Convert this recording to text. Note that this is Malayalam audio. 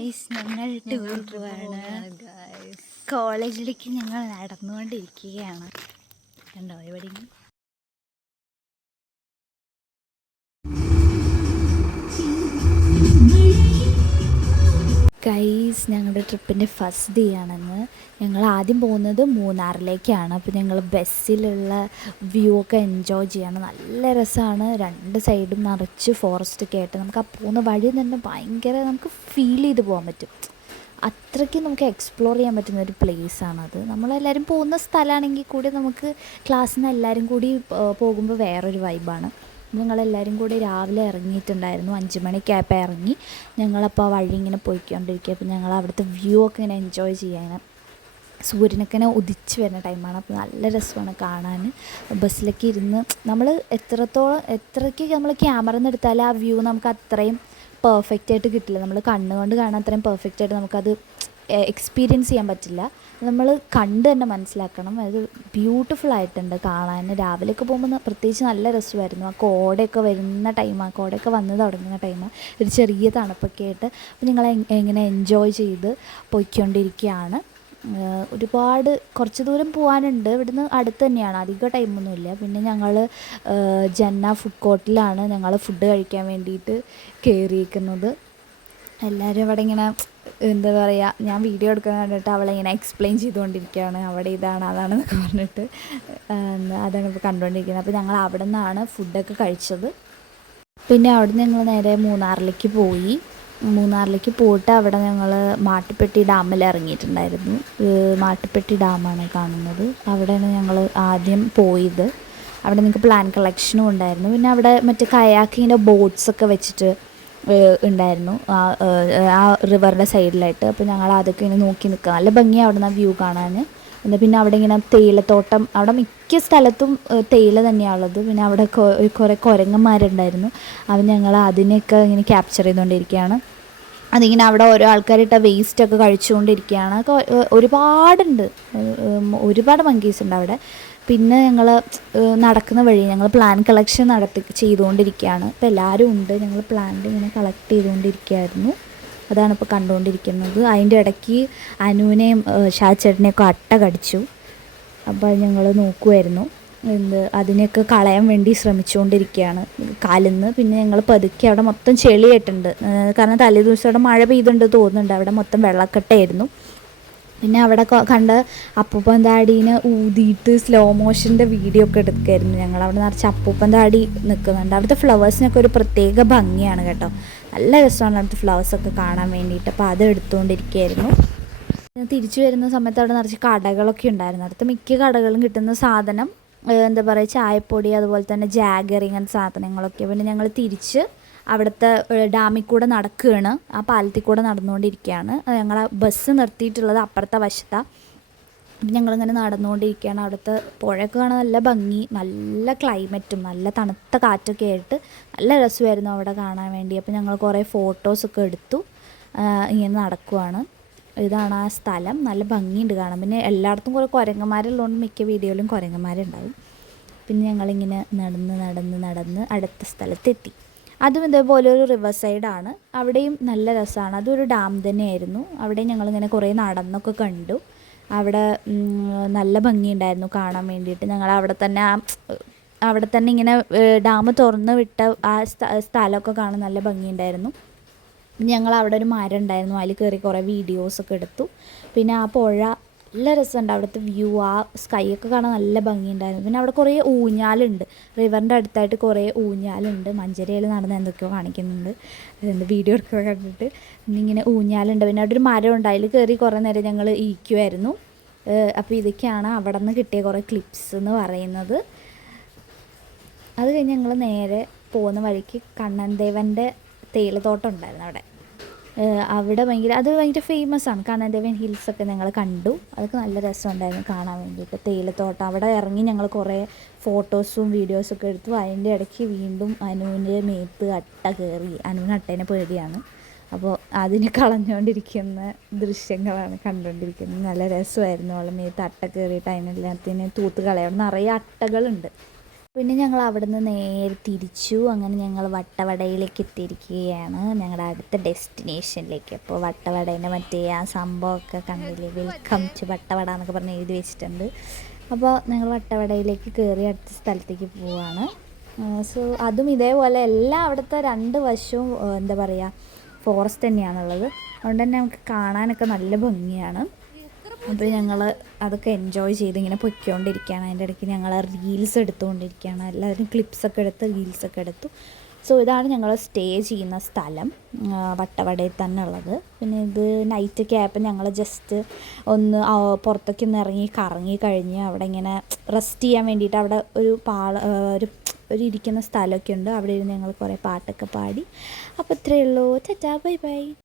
ഗൈസ്, ഞങ്ങൾ ടൂർ പോവാണ്. കോളേജിലേക്ക് ഞങ്ങൾ നടന്നുകൊണ്ടിരിക്കുകയാണ്. കണ്ടോ എവിടെ ഗൈസ്, ഞങ്ങളുടെ ട്രിപ്പിൻ്റെ ഫസ്റ്റ് ഡേ ആണെന്ന്. ഞങ്ങൾ ആദ്യം പോകുന്നത് മൂന്നാറിലേക്കാണ്. അപ്പോൾ ഞങ്ങൾ ബസ്സിലുള്ള വ്യൂ ഒക്കെ എൻജോയ് ചെയ്യാണ്. നല്ല രസമാണ്. രണ്ട് സൈഡും നിറച്ച് ഫോറസ്റ്റ് ഒക്കെ ആയിട്ട് നമുക്ക് ആ പോകുന്ന വഴി തന്നെ ഭയങ്കര നമുക്ക് ഫീൽ ചെയ്ത് പോകാൻ പറ്റും. അത്രയ്ക്ക് നമുക്ക് എക്സ്പ്ലോർ ചെയ്യാൻ പറ്റുന്ന ഒരു പ്ലേസാണത്. നമ്മളെല്ലാവരും പോകുന്ന സ്ഥലമാണെങ്കിൽ കൂടി നമുക്ക് ക്ലാസ്സിൽ നിന്ന് എല്ലാവരും കൂടി പോകുമ്പോൾ വേറൊരു വൈബാണ്. ഞങ്ങളെല്ലാവരും കൂടി രാവിലെ ഇറങ്ങിയിട്ടുണ്ടായിരുന്നു. 5 മണിക്കായപ്പോൾ ഇറങ്ങി. ഞങ്ങളപ്പോൾ ആ വഴി ഇങ്ങനെ പോയിക്കൊണ്ടിരിക്കുക. അപ്പോൾ ഞങ്ങൾ അവിടുത്തെ വ്യൂ ഒക്കെ ഇങ്ങനെ എൻജോയ് ചെയ്യാൻ. സൂര്യനൊക്കെ ഇങ്ങനെ ഉദിച്ച് വരുന്ന ടൈമാണ്. അപ്പോൾ നല്ല രസമാണ് കാണാൻ. ബസ്സിലൊക്കെ ഇരുന്ന് നമ്മൾ എത്രയ്ക്ക് നമ്മൾ ക്യാമറയിൽ നിന്ന് എടുത്താലും ആ വ്യൂ നമുക്ക് അത്രയും പെർഫെക്റ്റ് ആയിട്ട് കിട്ടില്ല. നമ്മൾ കണ്ണുകൊണ്ട് കാണാൻ അത്രയും പെർഫെക്റ്റ് ആയിട്ട് നമുക്കത് എക്സ്പീരിയൻസ് ചെയ്യാൻ പറ്റില്ല. നമ്മൾ കണ്ട് തന്നെ മനസ്സിലാക്കണം. അത് ബ്യൂട്ടിഫുൾ ആയിട്ടുണ്ട് കാണാൻ. രാവിലെയൊക്കെ പോകുമ്പോൾ പ്രത്യേകിച്ച് നല്ല രസമായിരുന്നു. ആ കോടയൊക്കെ വരുന്ന ടൈമാണ്, കോടയൊക്കെ വന്ന് തുടങ്ങുന്ന ടൈമാണ്. ഒരു ചെറിയ തണുപ്പൊക്കെ ആയിട്ട് അപ്പോൾ ഞങ്ങൾ എങ്ങനെ എൻജോയ് ചെയ്ത് പോയിക്കൊണ്ടിരിക്കുകയാണ്. ഒരുപാട് കുറച്ച് ദൂരം പോകാനുണ്ട്. ഇവിടുന്ന് അടുത്ത് തന്നെയാണ്, അധികം ടൈമൊന്നുമില്ല. പിന്നെ ഞങ്ങൾ ജന്ന ഫുഡ് കോർട്ടിലാണ് ഞങ്ങൾ ഫുഡ് കഴിക്കാൻ വേണ്ടിയിട്ട് കയറിയിരിക്കുന്നത്. എല്ലാവരും അവിടെ ഇങ്ങനെ എന്താ പറയുക, ഞാൻ വീഡിയോ എടുക്കാൻ കണ്ടിട്ട് അവളിങ്ങനെ എക്സ്പ്ലെയിൻ ചെയ്തുകൊണ്ടിരിക്കുകയാണ്. അവിടെ ഇതാണ് അതാണെന്നൊക്കെ പറഞ്ഞിട്ട് അതാണ് ഇപ്പോൾ കണ്ടുകൊണ്ടിരിക്കുന്നത്. അപ്പോൾ ഞങ്ങൾ അവിടെ നിന്നാണ് ഫുഡൊക്കെ കഴിച്ചത്. പിന്നെ അവിടെ നിന്ന് ഞങ്ങൾ നേരെ മൂന്നാറിലേക്ക് പോയിട്ട് അവിടെ ഞങ്ങൾ മാട്ടുപ്പെട്ടി ഡാമിൽ ഇറങ്ങിയിട്ടുണ്ടായിരുന്നു. മാട്ടുപ്പെട്ടി ഡാമാണ് കാണുന്നത്. അവിടെയാണ് ഞങ്ങൾ ആദ്യം പോയത്. അവിടെ നിങ്ങൾക്ക് പ്ലാൻ കളക്ഷനും ഉണ്ടായിരുന്നു. പിന്നെ അവിടെ മറ്റേ കയാക്കിങ്ങിൻ്റെ ബോട്ട്സൊക്കെ വെച്ചിട്ട് ഉണ്ടായിരുന്നു ആ റിവറിൻ്റെ സൈഡിലായിട്ട്. അപ്പോൾ ഞങ്ങൾ അതൊക്കെ ഇങ്ങനെ നോക്കി നിൽക്കുക. നല്ല ഭംഗിയാണ് അവിടെ നിന്ന് വ്യൂ കാണാൻ. പിന്നെ അവിടെ ഇങ്ങനെ തേയിലത്തോട്ടം, അവിടെ മിക്ക സ്ഥലത്തും തേയില തന്നെയാണുള്ളത്. പിന്നെ അവിടെ കുറേ കുരങ്ങന്മാരുണ്ടായിരുന്നു. അപ്പം ഞങ്ങൾ അതിനെയൊക്കെ ഇങ്ങനെ ക്യാപ്ചർ ചെയ്തുകൊണ്ടിരിക്കുകയാണ്. അതിങ്ങനെ അവിടെ ഓരോ ആൾക്കാരിട്ട വേസ്റ്റൊക്കെ കഴിച്ചുകൊണ്ടിരിക്കുകയാണ്. ഒരുപാട് മങ്കീസ് ഉണ്ട് അവിടെ. പിന്നെ ഞങ്ങൾ നടക്കുന്ന വഴി ഞങ്ങൾ പ്ലാൻ കളക്ഷൻ ചെയ്തുകൊണ്ടിരിക്കുകയാണ്. ഇപ്പോൾ എല്ലാവരും ഉണ്ട്. ഞങ്ങൾ പ്ലാന്റ് ഇങ്ങനെ കളക്ട് ചെയ്തുകൊണ്ടിരിക്കുകയായിരുന്നു. അതാണ് ഇപ്പോൾ കണ്ടുകൊണ്ടിരിക്കുന്നത്. അതിൻ്റെ ഇടയ്ക്ക് അനുവിനെയും ഷാച്ചേട്ടനെയൊക്കെ അട്ട കടിച്ചു. അപ്പോൾ ഞങ്ങൾ നോക്കുമായിരുന്നു. അതിനെയൊക്കെ കളയാൻ വേണ്ടി ശ്രമിച്ചുകൊണ്ടിരിക്കുകയാണ് കാലിൽ നിന്ന്. പിന്നെ ഞങ്ങൾ പതുക്കെ, അവിടെ മൊത്തം ചെളിയായിട്ടുണ്ട്. കാരണം തലേ ദിവസം അവിടെ മഴ പെയ്തുണ്ട് തോന്നുന്നുണ്ട്. അവിടെ മൊത്തം വെള്ളക്കെട്ടായിരുന്നു. പിന്നെ അവിടെ കണ്ട അപ്പൂപ്പൻ താടീനെ ഊതിയിട്ട് സ്ലോ മോഷൻ്റെ വീഡിയോ ഒക്കെ എടുക്കുമായിരുന്നു. ഞങ്ങളവിടെ നിറച്ച് അപ്പൂപ്പൻ താടി നിൽക്കുന്നുണ്ട്. അവിടുത്തെ ഫ്ലവേഴ്സിനൊക്കെ ഒരു പ്രത്യേക ഭംഗിയാണ് കേട്ടോ. നല്ല രസമാണ് അവിടുത്തെ ഫ്ലവേഴ്സൊക്കെ കാണാൻ വേണ്ടിയിട്ട്. അപ്പോൾ അത് എടുത്തുകൊണ്ടിരിക്കുകയായിരുന്നു. തിരിച്ചു വരുന്ന സമയത്ത് അവിടെ നിറച്ച് കടകളൊക്കെ ഉണ്ടായിരുന്നു. അടുത്ത മിക്ക കടകളും കിട്ടുന്ന സാധനം എന്താ പറയുക, ചായപ്പൊടി, അതുപോലെ തന്നെ ജാഗറി, ഇങ്ങനത്തെ സാധനങ്ങളൊക്കെ. പിന്നെ ഞങ്ങൾ തിരിച്ച് അവിടുത്തെ ഡാമിൽ കൂടെ നടക്കുകയാണ്. ആ പാലത്തിൽ കൂടെ നടന്നുകൊണ്ടിരിക്കുകയാണ്. ഞങ്ങളെ ബസ് നിർത്തിയിട്ടുള്ളത് അപ്പുറത്തെ വശത്താണ്. ഞങ്ങളിങ്ങനെ നടന്നുകൊണ്ടിരിക്കുകയാണ്. അവിടുത്തെ പുഴയൊക്കെ കാണാൻ നല്ല ഭംഗി, നല്ല ക്ലൈമറ്റും നല്ല തണുത്ത കാറ്റൊക്കെ ആയിട്ട് നല്ല രസമായിരുന്നു അവിടെ കാണാൻ വേണ്ടി. അപ്പോൾ ഞങ്ങൾ കുറേ ഫോട്ടോസൊക്കെ എടുത്തു. ഇങ്ങനെ നടക്കുവാണ്. ഇതാണ് ആ സ്ഥലം. നല്ല ഭംഗിയുണ്ട് കാണാൻ. പിന്നെ എല്ലായിടത്തും കുറേ കുരങ്ങന്മാരുള്ളതുകൊണ്ട് മിക്ക വീഡിയോയിലും കുരങ്ങന്മാരുണ്ടാവും. പിന്നെ ഞങ്ങളിങ്ങനെ നടന്ന് അടുത്ത സ്ഥലത്തെത്തി. അതും ഇതേപോലെ ഒരു റിവർ സൈഡാണ്. അവിടെയും നല്ല രസമാണ്. അതൊരു ഡാം തന്നെയായിരുന്നു. അവിടെയും ഞങ്ങളിങ്ങനെ കുറേ നടന്നൊക്കെ കണ്ടു. അവിടെ നല്ല ഭംഗിയുണ്ടായിരുന്നു കാണാൻ വേണ്ടിയിട്ട്. ഞങ്ങൾ അവിടെ തന്നെ ഇങ്ങനെ ഡാം തുറന്ന് വിട്ട ആ സ്ഥലമൊക്കെ കാണാൻ നല്ല ഭംഗിയുണ്ടായിരുന്നു. ഞങ്ങൾ അവിടെ ഒരു മരം ഉണ്ടായിരുന്നു, അതിൽ കയറി കുറേ വീഡിയോസൊക്കെ എടുത്തു. പിന്നെ ആ പുഴ നല്ല രസമുണ്ട്. അവിടുത്തെ വ്യൂ, ആ സ്കൈ ഒക്കെ കാണാൻ നല്ല ഭംഗിയുണ്ടായിരുന്നു. പിന്നെ അവിടെ കുറേ ഊഞ്ഞാലുണ്ട്. റിവറിൻ്റെ അടുത്തായിട്ട് കുറേ ഊഞ്ഞാലുണ്ട്. മഞ്ചേരിയിൽ നടന്ന് എന്തൊക്കെയോ കാണിക്കുന്നുണ്ട് വീഡിയോ എടുക്കുക കണ്ടിട്ട്. ഇങ്ങനെ ഊഞ്ഞാലുണ്ട്. പിന്നെ അവിടെ ഒരു മരം ഉണ്ട്, അതിൽ കയറി കുറേ നേരം ഞങ്ങൾ ഇരിക്കുമായിരുന്നു. അപ്പോൾ ഇതൊക്കെയാണ് അവിടെ നിന്ന് കിട്ടിയ കുറേ ക്ലിപ്സ് എന്ന് പറയുന്നത്. അത് കഴിഞ്ഞ് ഞങ്ങൾ നേരെ പോകുന്ന വഴിക്ക് കണ്ണൻ ദേവൻ്റെ തേയിലത്തോട്ടം ഉണ്ടായിരുന്നു അവിടെ. അവിടെ ഭയങ്കര ഫേമസ് ആണ്. കണ്ണൻദേവൻ ഹിൽസൊക്കെ ഞങ്ങൾ കണ്ടു. അതൊക്കെ നല്ല രസമുണ്ടായിരുന്നു കാണാൻ വേണ്ടിയിട്ട്. തേയിലത്തോട്ടം അവിടെ ഇറങ്ങി ഞങ്ങൾ കുറേ ഫോട്ടോസും വീഡിയോസൊക്കെ എടുത്തു. അതിൻ്റെ ഇടയ്ക്ക് വീണ്ടും അനുവിൻ്റെ മേത്ത് അട്ട കയറി. അനുവിന് അട്ടേനെ പേടിയാണ്. അപ്പോൾ അതിനെ കളഞ്ഞുകൊണ്ടിരിക്കുന്ന ദൃശ്യങ്ങളാണ് കണ്ടുകൊണ്ടിരിക്കുന്നത്. നല്ല രസമായിരുന്നു. അവളെ മേത്ത് അട്ട കയറിയിട്ട് അതിനെല്ലാത്തിനും തൂത്ത് കളയണം. നിറയെ അട്ടകളുണ്ട്. പിന്നെ ഞങ്ങൾ അവിടുന്ന് നേരെ തിരിച്ചു. അങ്ങനെ ഞങ്ങൾ വട്ടവടയിലേക്ക് എത്തിയിരിക്കുകയാണ്, ഞങ്ങളുടെ അടുത്ത ഡെസ്റ്റിനേഷനിലേക്ക്. അപ്പോൾ വട്ടവടേൻ്റെ മറ്റേ ആ സംഭവമൊക്കെ കണ്ടില്ലേ, വെൽക്കം ടു വട്ടവട എന്നൊക്കെ പറഞ്ഞ് എഴുതി വെച്ചിട്ടുണ്ട്. അപ്പോൾ ഞങ്ങൾ വട്ടവടയിലേക്ക് കയറി അടുത്ത സ്ഥലത്തേക്ക് പോവുകയാണ്. സോ അതും ഇതേപോലെ എല്ലാം അവിടുത്തെ രണ്ട് വശവും എന്താ പറയുക, ഫോറസ്റ്റ് തന്നെയാണുള്ളത്. അതുകൊണ്ട് തന്നെ നമുക്ക് കാണാനൊക്കെ നല്ല ഭംഗിയാണ്. അപ്പോൾ ഞങ്ങൾ അതൊക്കെ എൻജോയ് ചെയ്ത് ഇങ്ങനെ പൊയ്ക്കൊണ്ടിരിക്കുകയാണ്. അതിൻ്റെ ഇടയ്ക്ക് ഞങ്ങൾ റീൽസ് എടുത്തുകൊണ്ടിരിക്കുകയാണ്. എല്ലാവരും ക്ലിപ്സൊക്കെ എടുത്ത് റീൽസൊക്കെ എടുത്തു. സോ ഇതാണ് ഞങ്ങൾ സ്റ്റേ ചെയ്യുന്ന സ്ഥലം, വട്ടവടയിൽ തന്നെ ഉള്ളത്. പിന്നെ ഇത് നൈറ്റൊക്കെ ആയപ്പോൾ ഞങ്ങൾ ജസ്റ്റ് ഒന്ന് പുറത്തേക്ക് ഒന്ന് ഇറങ്ങി കറങ്ങി കഴിഞ്ഞ് അവിടെ ഇങ്ങനെ റെസ്റ്റ് ചെയ്യാൻ വേണ്ടിയിട്ട് അവിടെ ഒരു ഒരു ഇരിക്കുന്ന സ്ഥലമൊക്കെ ഉണ്ട്. അവിടെ ഇരുന്ന് ഞങ്ങൾ കുറേ പാട്ടൊക്കെ പാടി. അപ്പോൾ ഇത്രയേ ഉള്ളൂ. Tata bye bye.